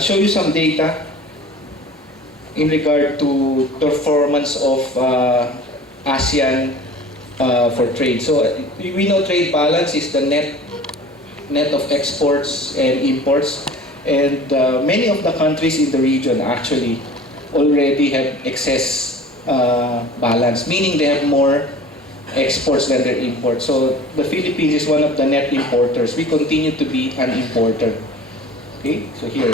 show you some data in regard to performance of ASEAN for trade. So we know trade balance is the net of exports and imports, and many of the countries in the region actually already have excess balance, meaning they have more exports than their imports. So the Philippines is one of the net importers. We continue to be an importer. Okay, so here,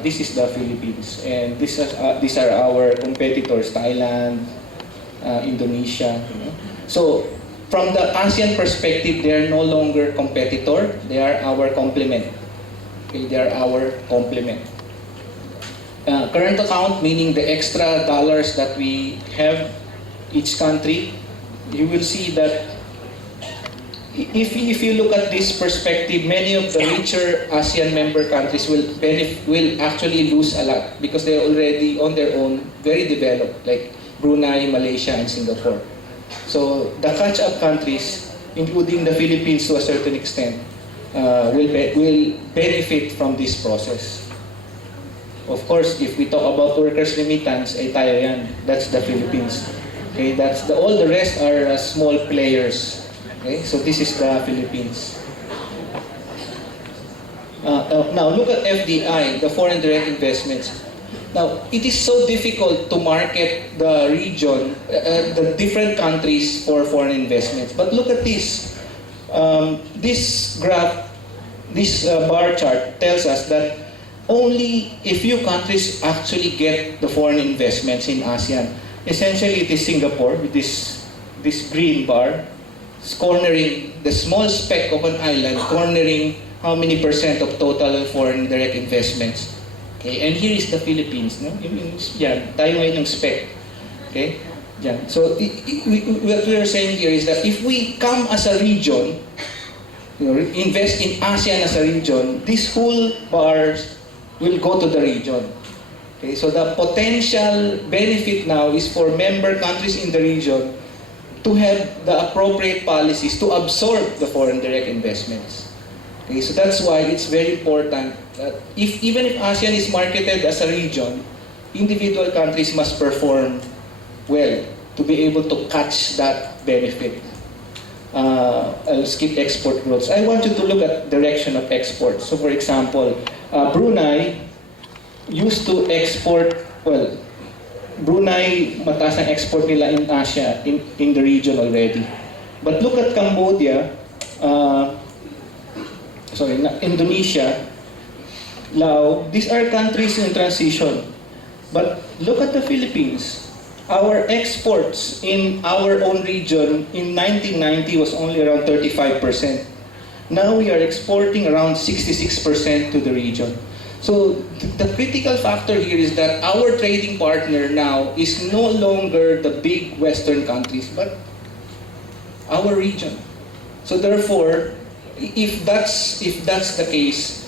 this is the Philippines, and these are our competitors: Thailand, Indonesia. You know? So from the ASEAN perspective, they are no longer competitor; they are our complement. Okay, they are our complement. Current account, meaning the extra dollars that we have each country. You will see that if you look at this perspective, many of the richer ASEAN member countries will actually lose a lot because they're already on their own very developed, like Brunei, Malaysia, and Singapore. So the catch-up countries, including the Philippines to a certain extent, will benefit from this process. Of course, if we talk about workers' remittance, ay tayo yan. That's the Philippines. Okay, all the rest are small players. Okay, so this is the Philippines. Now look at FDI, the foreign direct investments. Now it is so difficult to market the region, the different countries for foreign investments. But look at this. This graph, this bar chart tells us that only a few countries actually get the foreign investments in ASEAN. Essentially, it is Singapore with this green bar, cornering the small speck of an island, cornering how many percent of total foreign direct investments. Okay, and here is the Philippines. No? Yan, tayo ngayon ng speck. Okay, yan. So what we are saying here is that if we come as a region, invest in ASEAN as a region, this whole bars will go to the region. Okay, so the potential benefit now is for member countries in the region to have the appropriate policies to absorb the foreign direct investments. Okay, so that's why it's very important that even if ASEAN is marketed as a region, individual countries must perform well to be able to catch that benefit. I'll skip export growth. I want you to look at direction of exports. So for example, Brunei used to export, well, Brunei, mataas ang export nila in Asia, in the region already. But look at Cambodia, Indonesia, Laos, these are countries in transition. But look at the Philippines. Our exports in our own region in 1990 was only around 35%. Now we are exporting around 66% to the region. So the critical factor here is that our trading partner now is no longer the big Western countries, but our region. So therefore, if that's the case,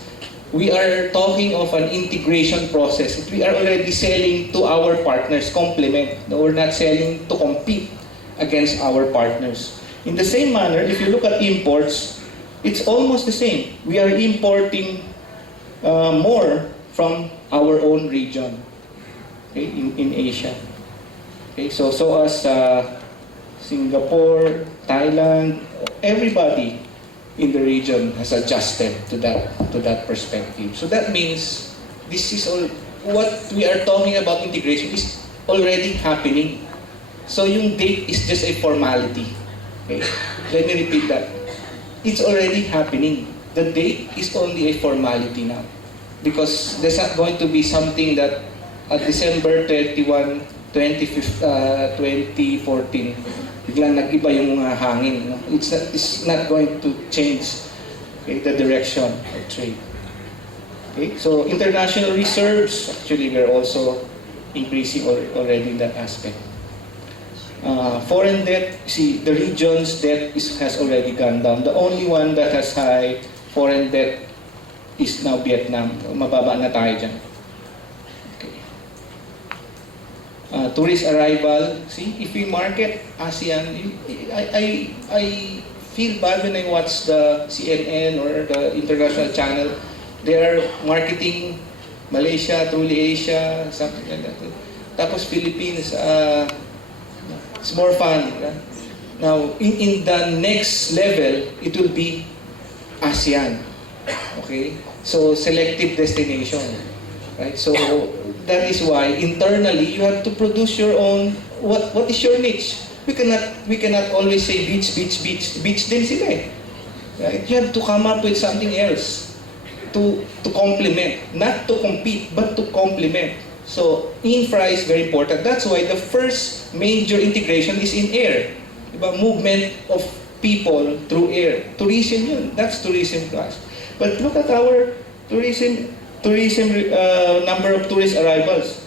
we are talking of an integration process. We are already selling to our partners, complement. We're not selling to compete against our partners. In the same manner, if you look at imports, it's almost the same. We are importing more from our own region, okay, in Asia. Okay, so as Singapore, Thailand, everybody in the region has adjusted to that perspective. So that means this is all what we are talking about. Integration is already happening. So yung date is just a formality. Okay, let me repeat that. It's already happening. The date is only a formality now. Because there's not going to be something that at December 31, 2014, biglang nag-iba yung mga hangin. No? It's not going to change, okay, the direction of trade. Okay? So international reserves, actually we're also increasing already in that aspect. Foreign debt, see, the region's debt has already gone down. The only one that has high foreign debt is now Vietnam. Mababa na tayo dyan. Okay. Tourist arrival, see, if we market ASEAN, I feel bad when I watch the CNN or the international channel. They are marketing Malaysia, truly Asia, something like that. Tapos Philippines, it's more fun. Now, in the next level, it will be ASEAN. Okay? So, selective destination. Right? So, that is why internally you have to produce your own, what is your niche? We cannot always say beach, beach, beach. Beach din sila eh. Right? You have to come up with something else to complement, not to compete, but to complement. So, infra is very important. That's why the first major integration is in air. Diba? Movement of people through air. Tourism yun. That's tourism class. But look at our tourism number of tourist arrivals.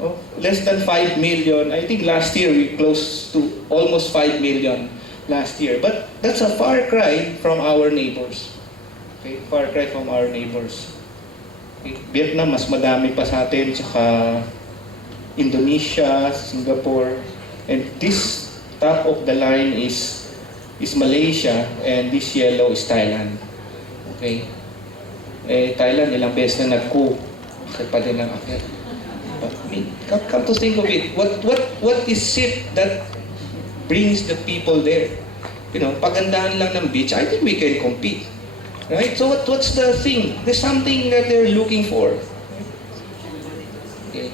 Oh, less than 5 million. I think last year we close to almost 5 million last year. But that's a far cry from our neighbors. Okay? Far cry from our neighbors. Okay? Vietnam, mas madami pa sa atin, saka Indonesia, Singapore. And this top of the line is Malaysia, and this yellow is Thailand. Okay? Thailand, ilang beses na nag-coup. Kasi pa din ang akyat. But come to think of it, what is it that brings the people there? You know, pagandahan lang ng beach, I think we can compete. Right? So what's the thing? There's something that they're looking for. Okay.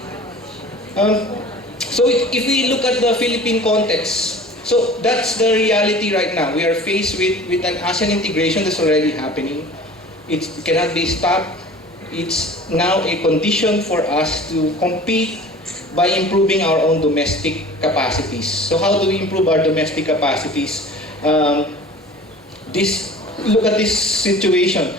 So if we look at the Philippine context, so that's the reality right now. We are faced with an ASEAN integration that's already happening. It cannot be stopped. It's now a condition for us to compete by improving our own domestic capacities. So how do we improve our domestic capacities? Look at this situation.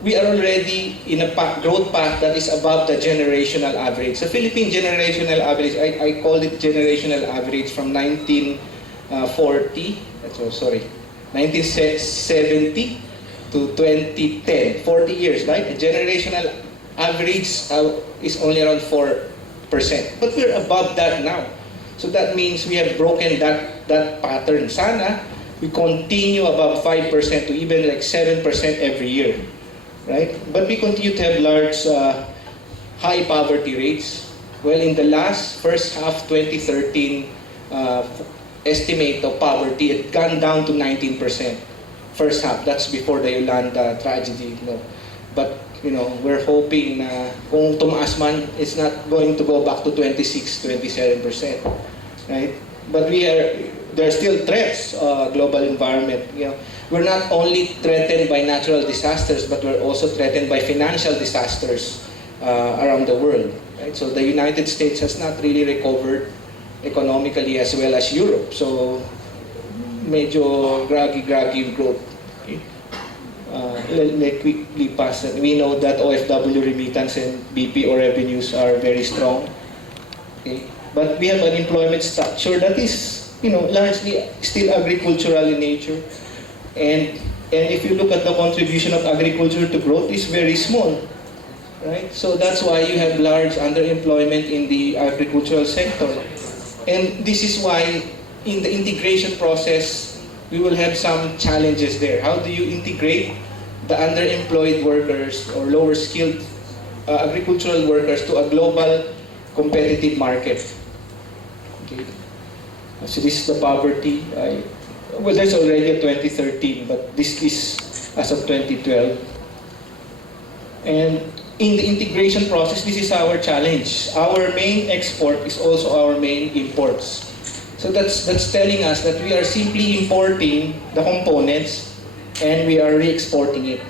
We are already in a growth path that is above the generational average. The Philippine generational average, I call it generational average from 1970 to 2010, 40 years, right? The generational average is only around 4%. But we're above that now. So that means we have broken that pattern. Sana we continue above 5% to even like 7% every year, right? But we continue to have large high poverty rates. Well, in the first half 2013 estimate of poverty, it gone down to 19%. First half, that's before the Yolanda tragedy. But we're hoping na kung tumaas man, it's not going to go back to 26-27%, right? But there are still threats, global environment. We're not only threatened by natural disasters, but we're also threatened by financial disasters around the world. Right? So the United States has not really recovered economically as well as Europe. So medyo groggy growth. Okay? Let quickly pass that. We know that OFW remittance and BPO revenues are very strong. Okay? But we have an employment structure that is, largely still agricultural in nature. And if you look at the contribution of agriculture to growth, it's very small. Right? So that's why you have large underemployment in the agricultural sector. And this is why in the integration process, we will have some challenges there. How do you integrate the underemployed workers or lower skilled agricultural workers to a global competitive market? Okay. So this is the poverty. Well, there's already a 2013, but this is as of 2012. And in the integration process, this is our challenge. Our main export is also our main imports. So that's telling us that we are simply importing the components and we are re-exporting it.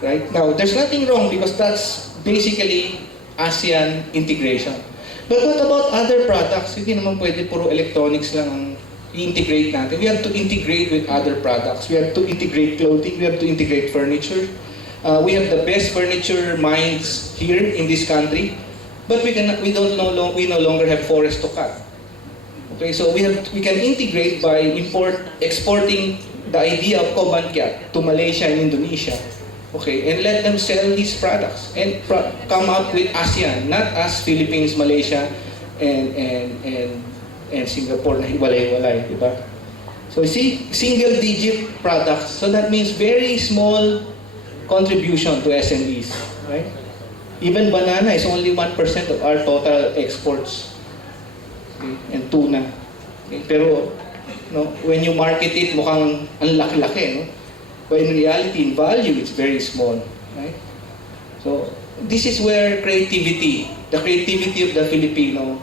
Right? Now, there's nothing wrong because that's basically ASEAN integration. But what about other products? Hindi naman pwede puro electronics lang ang i-integrate natin. We have to integrate with other products. We have to integrate clothing. We have to integrate furniture. We have the best furniture mines here in this country, but we no longer have forests to cut. Okay, so we can integrate by exporting the idea of Kobankyat to Malaysia and Indonesia. Okay, and let them sell these products and come up with ASEAN, not as Philippines, Malaysia, and Singapore na hiwalay-hiwalay, diba? So you see, single-digit products. So that means very small contribution to SMEs, right? Even banana is only 1% of our total exports. Okay? And tuna. Okay? Pero no, when you market it, mukhang ang laki-laki. No? But in reality, in value, it's very small. Right? So, this is where creativity, the creativity of the Filipino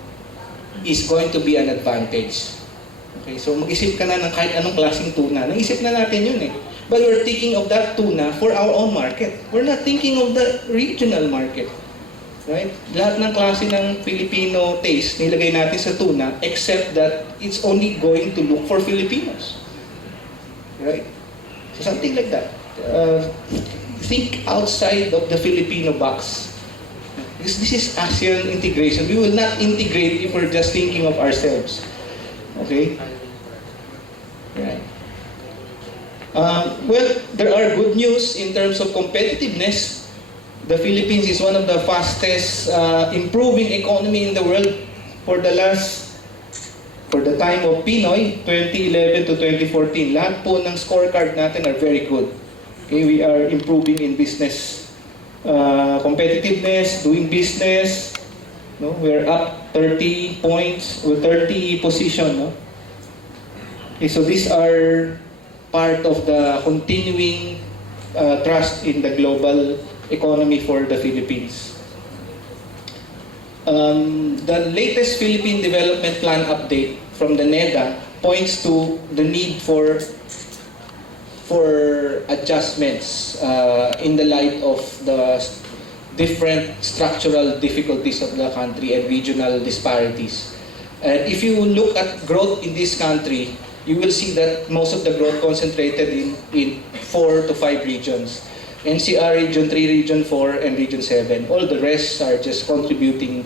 is going to be an advantage. Okay, so mag-isip ka na ng kahit anong klaseng tuna. Naisip na natin yun eh. But we're thinking of that tuna for our own market. We're not thinking of the regional market. Right? Lahat ng klase ng Filipino taste nilagay natin sa tuna except that it's only going to look for Filipinos. Right? So something like that. Think outside of the Filipino box. This is ASEAN integration. We will not integrate if we're just thinking of ourselves. Okay? Right. Well, there are good news in terms of competitiveness. The Philippines is one of the fastest improving economy in the world for the time of Pinoy, 2011 to 2014. Lahat po ng scorecard natin are very good. Okay, we are improving in business competitiveness, doing business. No, we're up 30 points with 30 position. No? Okay, so these are part of the continuing trust in the global economy for the Philippines. The latest Philippine Development Plan update from the NEDA points to the need for adjustments in the light of the different structural difficulties of the country and regional disparities. And if you look at growth in this country, you will see that most of the growth concentrated in 4 to 5 regions. NCR Region 3, Region 4, and Region 7. All the rest are just contributing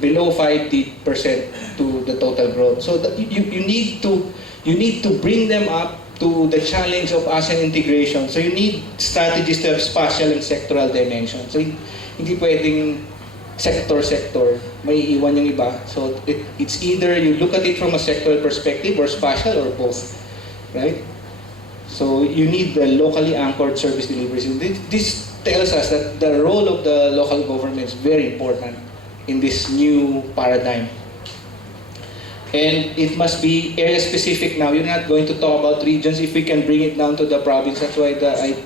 below 5% to the total growth. So you need to bring them up to the challenge of ASEAN integration. So you need strategies to have spatial and sectoral dimension. So hindi pwedeng sector, may iwan yung iba. So it's either you look at it from a sectoral perspective or spatial or both. Right? So you need the locally anchored service delivery. So this tells us that the role of the local government is very important in this new paradigm. And it must be area specific now. You're not going to talk about regions if we can bring it down to the province. That's why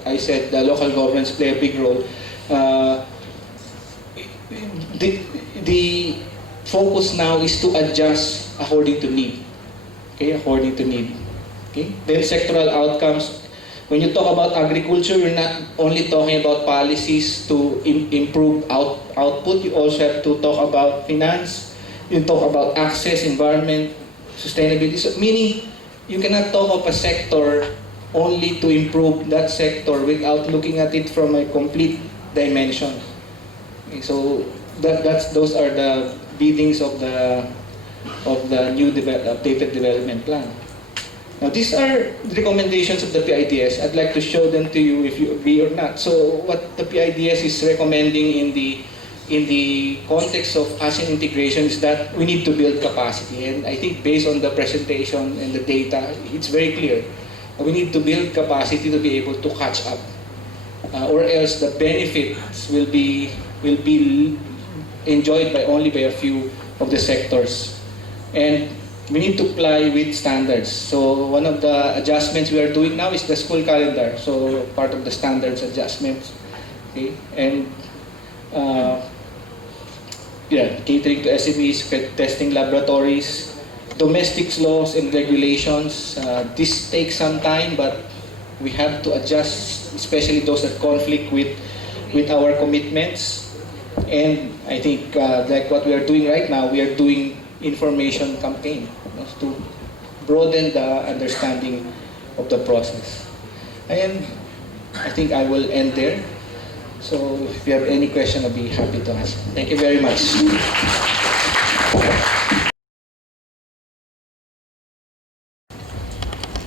I said the local governments play a big role. The focus now is to adjust according to need. Okay, according to need. Okay? Then sectoral outcomes. When you talk about agriculture, you're not only talking about policies to improve output. You also have to talk about finance. You talk about access, environment, sustainability. So, meaning, you cannot talk of a sector only to improve that sector without looking at it from a complete dimension. Okay, so those are the biddings of the new updated development plan. Now, these are the recommendations of the PIDS. I'd like to show them to you if you agree or not. So, what the PIDS is recommending in the context of ASEAN integration is that we need to build capacity. And I think based on the presentation and the data, it's very clear. We need to build capacity to be able to catch up. Or else the benefits will be enjoyed only by a few of the sectors. And we need to comply with standards. So one of the adjustments we are doing now is the school calendar. So part of the standards adjustments. Okay? And catering to SMEs, testing laboratories, domestic laws and regulations. This takes some time, but we have to adjust, especially those that conflict with our commitments. And I think like what we are doing right now, we are doing information campaign to broaden the understanding of the process. And I think I will end there. So if you have any question, I'll be happy to answer. Thank you very much.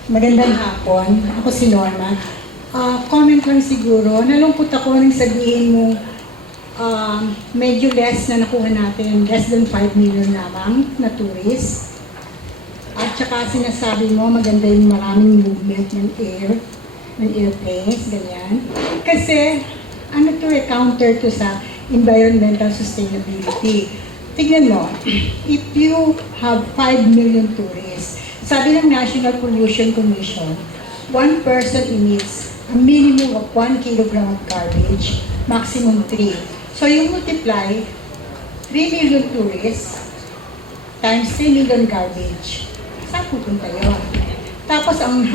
Magandang hapon. Ako si Norma. Comment lang siguro. Nalungkot ako nang sabihin mo medyo less na nakuha natin, less than 5 million lamang na tourists. At saka sinasabi mo maganda yung maraming movement ng airplanes, ganyan. Kasi ano to counter to sa environmental sustainability. Tignan mo, if you have 5 million tourists, sabi ng National Pollution Commission, one person emits a minimum of 1 kilogram of garbage, maximum 3. So you multiply 3 million tourists times 3 million garbage. Saan pupunta yun? Tapos ang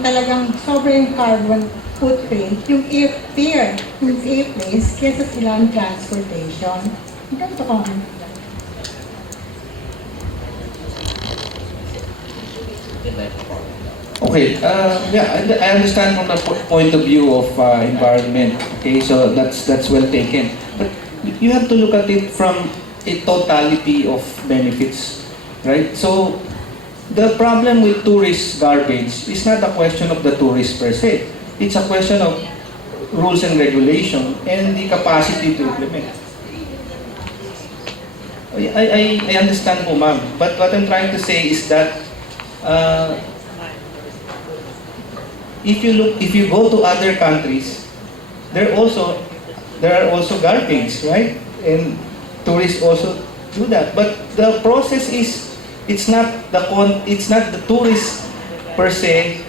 talagang sobrang carbon footprint, yung airplanes, kesa silang transportation. Ganito ko. Okay, yeah, I understand from the point of view of environment. Okay, so that's well taken. But you have to look at it from a totality of benefits, right? So the problem with tourist garbage is not a question of the tourist per se. It's a question of rules and regulation and the capacity to implement. I understand po, ma'am. But what I'm trying to say is that if you go to other countries, there are also garbage, right? And tourists also do that. But the process is it's not the tourist per se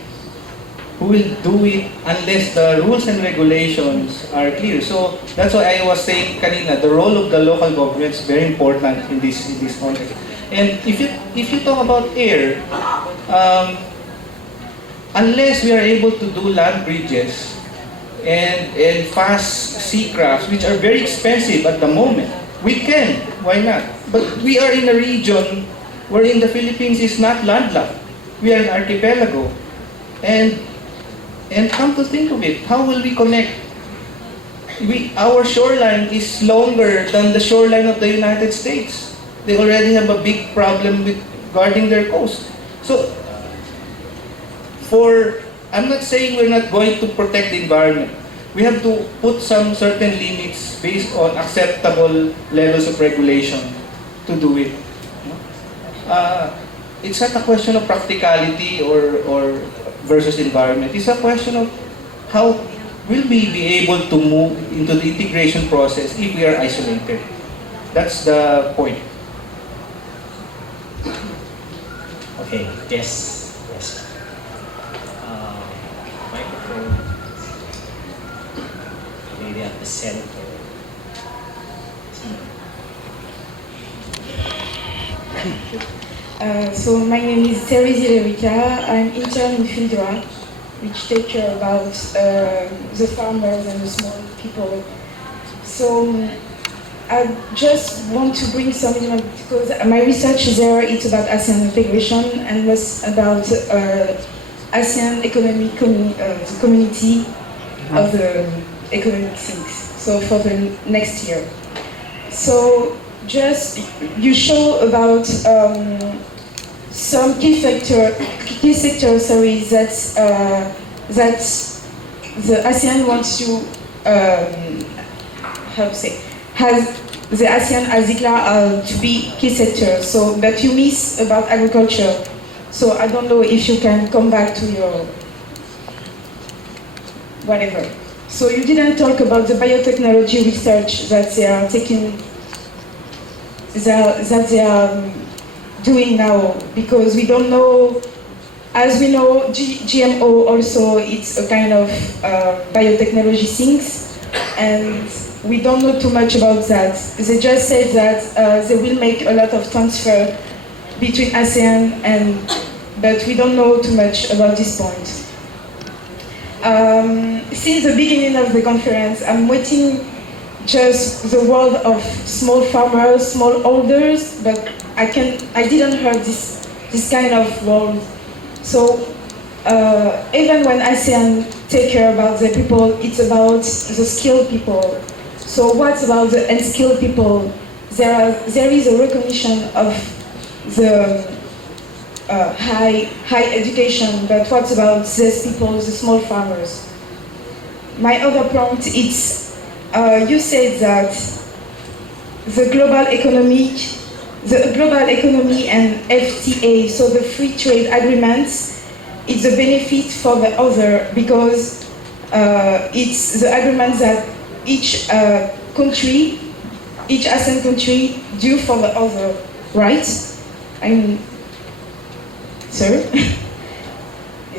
who will do it unless the rules and regulations are clear. So that's why I was saying kanina, the role of the local government is very important in this context. And if you talk about air, unless we are able to do land bridges and fast sea crafts, which are very expensive at the moment, we can, why not? But we are in a region wherein the Philippines is not landlocked. We are an archipelago. And come to think of it, how will we connect? Our shoreline is longer than the shoreline of the United States. They already have a big problem with guarding their coast. So, I'm not saying we're not going to protect the environment. We have to put some certain limits based on acceptable levels of regulation to do it. It's not a question of practicality or versus environment. It's a question of how will we be able to move into the integration process if we are isolated. That's the point. Okay, yes. Microphone. Maybe at the center. So my name is Teresa Lerica. I'm intern in Fieldra, which take care about the farmers and the small people. So I just want to bring some, because my research there is about ASEAN integration and was about ASEAN economic community of the economic things. So for the next year. So just you show about some key sector, sorry, that the ASEAN wants to has the ASEAN as declared to be key sector. So but you miss about agriculture. So I don't know if you can come back to your whatever. So you didn't talk about the biotechnology research that they are taking. That they are doing now, because we don't know, as we know, GMO also it's a kind of biotechnology things, and we don't know too much about that. They just said that they will make a lot of transfer between ASEAN but we don't know too much about this point. Since the beginning of the conference, I'm waiting just the world of small farmers, small holders, but I didn't hear this kind of world. So even when ASEAN take care about the people, it's about the skilled people. So what about the unskilled people? There is a recognition of the high education, but what about these people, the small farmers? My other point is, you said that the global economy and FTA, so the free trade agreements, is a benefit for the other, because it's the agreement that each country, each ASEAN country do for the other, right? I mean, sir,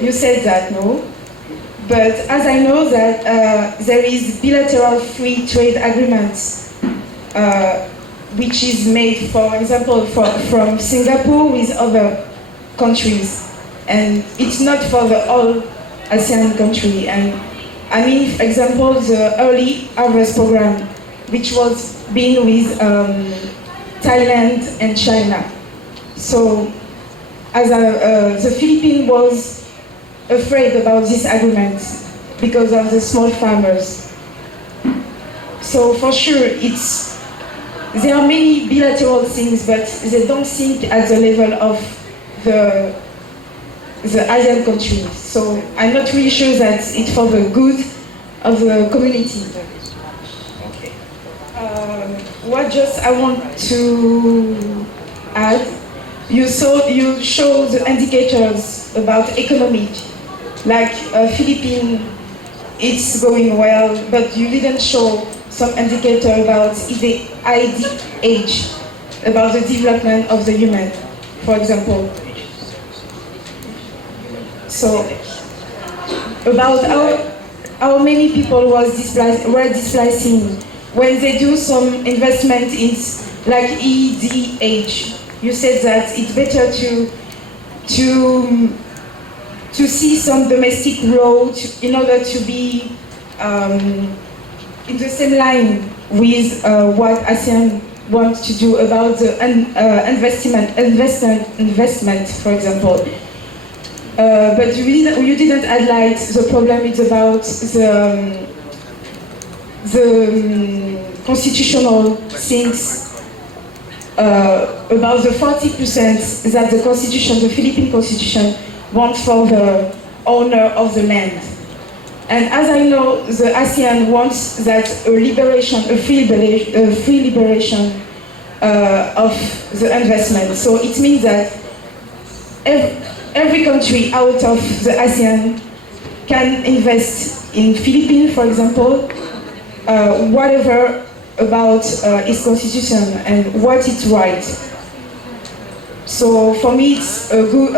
you said that, no? But as I know that there is bilateral free trade agreements which is made, for example, from Singapore with other countries, and it's not for the all ASEAN country. And I mean, for example, the early harvest program, which was being with Thailand and China. So, as the Philippines was afraid about this agreement because of the small farmers. So for sure, there are many bilateral things, but they don't think at the level of the ASEAN countries. So I'm not really sure that it's for the good of the community. Okay. What just I want to add, you show the indicators about economic, like Philippines, it's going well, but you didn't show some indicator about the IDH, about the development of the human, for example. So, about how many people were displacing when they do some investment in like EDH. You said that it's better to see some domestic growth in order to be in the same line with what ASEAN wants to do about the investment, for example. But you didn't highlight the problem. It's about the constitutional things. About the 40% that the constitution, the Philippine constitution, wants for the owner of the land. And as I know, the ASEAN wants that a free liberation of the investment. So it means that every country out of the ASEAN can invest in Philippines, for example, whatever about its constitution and what is right. So for me, it's a good,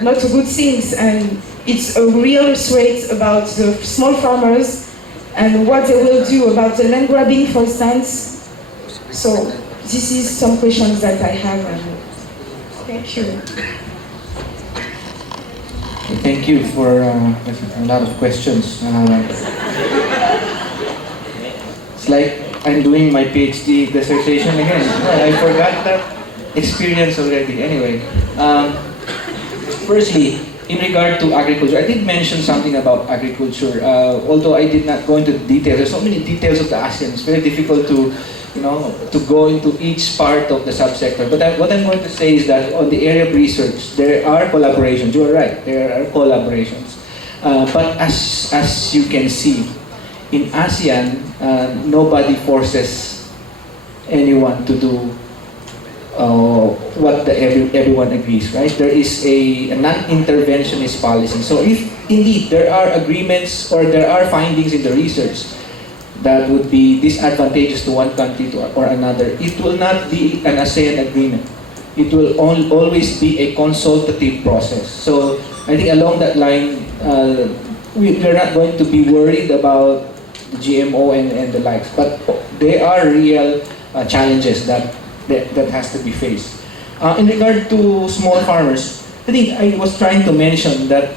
not a good thing, and it's a real threat about the small farmers and what they will do about the land grabbing, for instance. So this is some questions that I have. Thank you. Thank you for a lot of questions. It's like I'm doing my PhD dissertation again. I forgot that experience already. Anyway, firstly, in regard to agriculture, I did mention something about agriculture. Although I did not go into the details, there's so many details of the ASEAN. It's very difficult to, to go into each part of the subsector. But what I'm going to say is that on the area of research, there are collaborations. You are right, there are collaborations. But as you can see, in ASEAN, nobody forces anyone to do what everyone agrees, right? There is a non-interventionist policy. So if indeed there are agreements or there are findings in the research that would be disadvantageous to one country or another, it will not be an ASEAN agreement. It will always be a consultative process. So I think along that line, we're not going to be worried about the GMO and the likes, but there are real challenges that has to be faced. In regard to small farmers, I think I was trying to mention that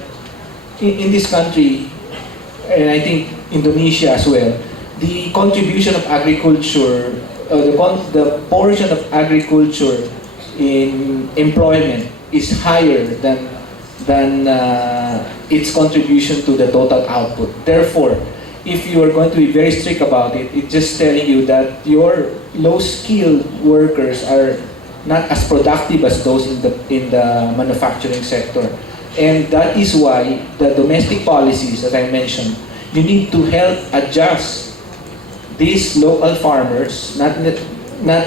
in this country, and I think Indonesia as well, the contribution of agriculture, the portion of agriculture in employment is higher than its contribution to the total output. Therefore, if you are going to be very strict about it, it's just telling you that your low-skilled workers are not as productive as those in the manufacturing sector. And that is why the domestic policies, as I mentioned, you need to help adjust these local farmers, not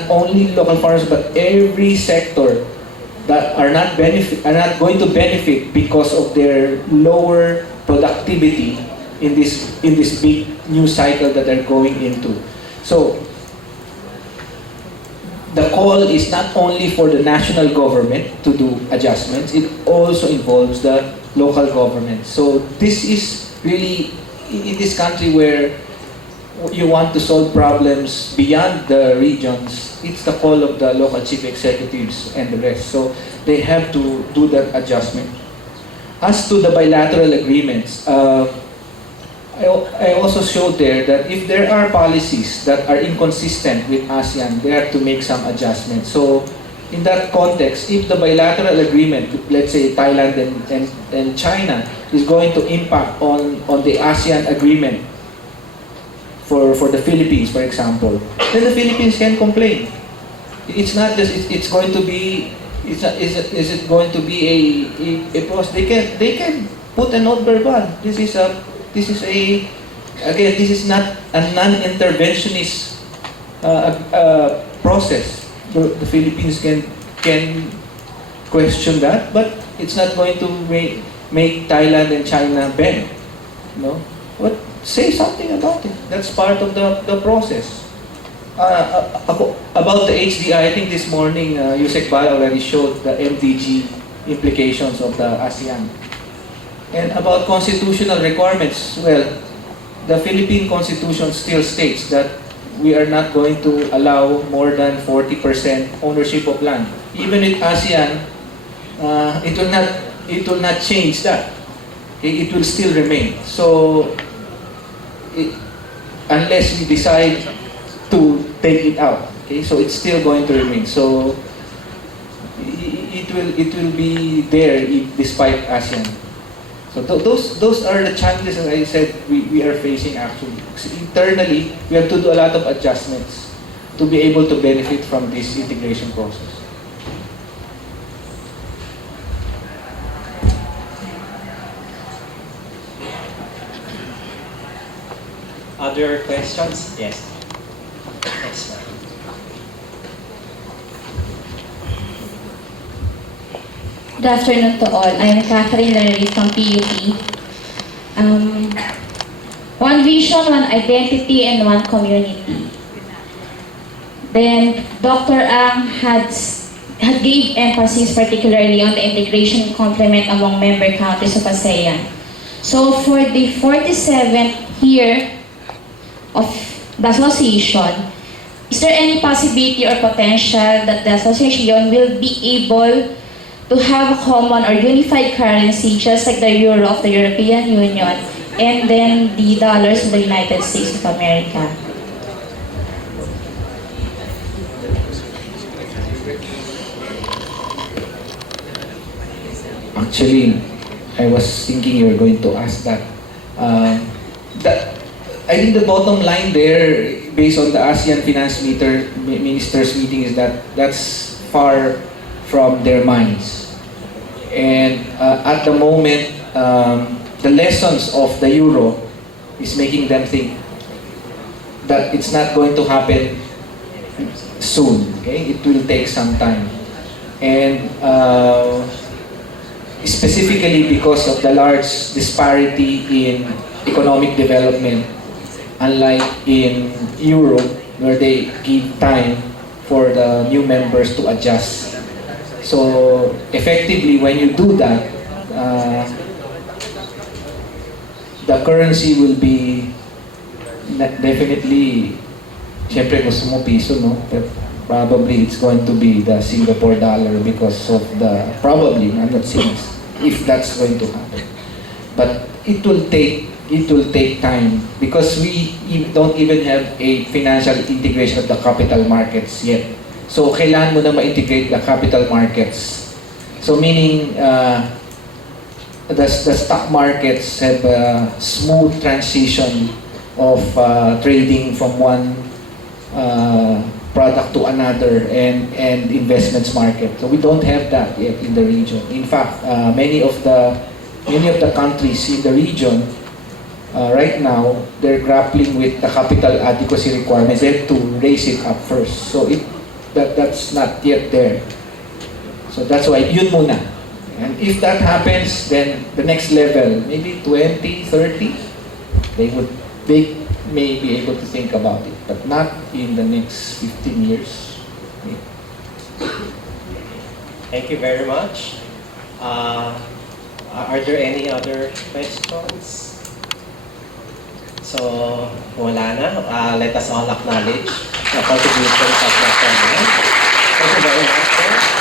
only local farmers, but every sector that are not going to benefit because of their lower productivity. in this big new cycle that they're going into. So the call is not only for the national government to do adjustments, it also involves the local government. So this is really, in this country where you want to solve problems beyond the regions, it's the call of the local chief executives and the rest. So they have to do that adjustment. As to the bilateral agreements, I also showed there that if there are policies that are inconsistent with ASEAN, they have to make some adjustments. So in that context, if the bilateral agreement, let's say Thailand and China, is going to impact on the ASEAN agreement for the Philippines, for example, then the Philippines can complain. It's not just, it's going to be, is it going to be a process? They can put a note verbal. This is not a non-interventionist process. The Philippines can question that, but it's not going to make Thailand and China bend. No, but say something about it. That's part of the process. About the HDI, I think this morning Yusek Bal already showed the MDG implications of the ASEAN. And about constitutional requirements, well, the Philippine Constitution still states that we are not going to allow more than 40% ownership of land. Even with ASEAN, it will not change that. It will still remain. So, unless we decide to take it out, okay, so it's still going to remain. So, it will be there despite ASEAN. So those are the challenges, as I said, we are facing actually. Internally, we have to do a lot of adjustments to be able to benefit from this integration process. Other questions? Yes. Next one. Good afternoon to all. I'm Catherine Larry from PUP. One vision, one identity, and one community. Then Dr. Ang gave emphasis particularly on the integration complement among member countries of ASEAN. So for the 47th year of the association, is there any possibility or potential that the association will be able to have a common or unified currency just like the euro of the European Union and then the dollars of the United States of America? Actually, I was thinking you were going to ask that. I think the bottom line there, based on the ASEAN Finance Ministers meeting, is that that's far from their minds. And at the moment, the lessons of the euro is making them think that it's not going to happen soon. Okay, it will take some time, and specifically because of the large disparity in economic development, unlike in Europe where they give time for the new members to adjust. So effectively, when you do that, the currency will be definitely, syempre gusto mo piso, no? But probably it's going to be the Singapore dollar because of the, probably, I'm not saying if that's going to happen. But it will take time because we don't even have a financial integration of the capital markets yet. So, kailangan mo na ma-integrate the capital markets. So, meaning, the stock markets have a smooth transition of trading from one product to another and investments market. So, we don't have that yet in the region. In fact, many of the countries in the region right now, they're grappling with the capital adequacy requirements. They have to raise it up first. So, that's not yet there. So that's why yun muna. And if that happens, then the next level, maybe 20, 30, they may be able to think about it, but not in the next 15 years. Okay. Thank you very much. Are there any other questions? So, wala na. Let us all acknowledge the contributions of the president. Thank you very much, sir.